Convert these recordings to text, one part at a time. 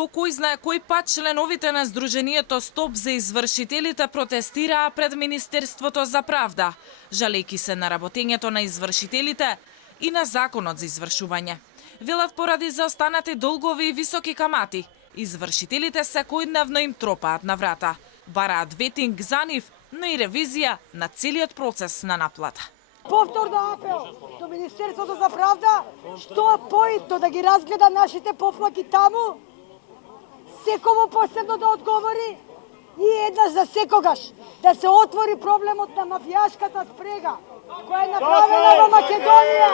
По кој знае кој пат членовите на Сдруженијето Стоп за извршителите протестираа пред Министерството за правда, жалејќи се на работењето на извршителите и на законот за извршување. Велат поради заостанати долгови и високи камати, извршителите секојдневно им тропаат на врата. Бараат ветинг за нив, но и ревизија на целиот процес на наплата. Повторно апел до Министерството за правда, што поитно да ги разгледа нашите поплаки таму, секому посебно да одговори и еднаш за секогаш да се отвори проблемот на мафијашката спрега, која е направена во Македонија.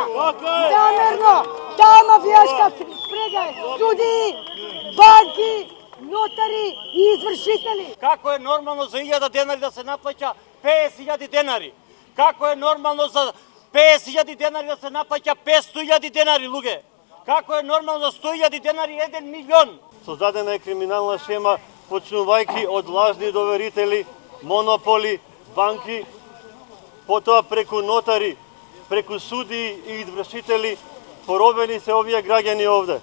Намерно, таа мафијашка спрега е судии, банки, нотари и извршители. Како е нормално за 1000 денари да се наплаќа 50.000 денари? Како е нормално за 50.000 денари да се наплаќа 500.000 денари, луѓе? Како е нормално за 100.000 денари 1 милион? Создадена е криминална шема, почнувајќи од лажни доверители, монополи, банки, потоа преку нотари, преку судии и извршители, поробени се овие граѓани овде.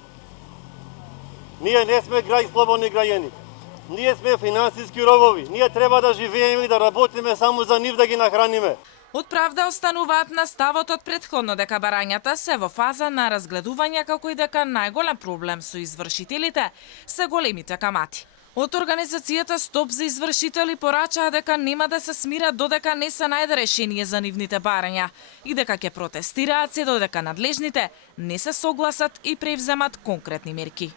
Ние не сме слободни граѓани. Ние сме финансиски робови. Ние треба да живееме и да работиме само за нив да ги нахраниме. Од правда остануваат на ставот од претходно дека барањата се во фаза на разгледување, како и дека најголем проблем со извршителите се големите камати. Од организацијата Стоп за извршители порачаа дека нема да се смират додека не се најде решение за нивните барања и дека ќе протестираат се додека надлежните не се согласат и превземат конкретни мерки.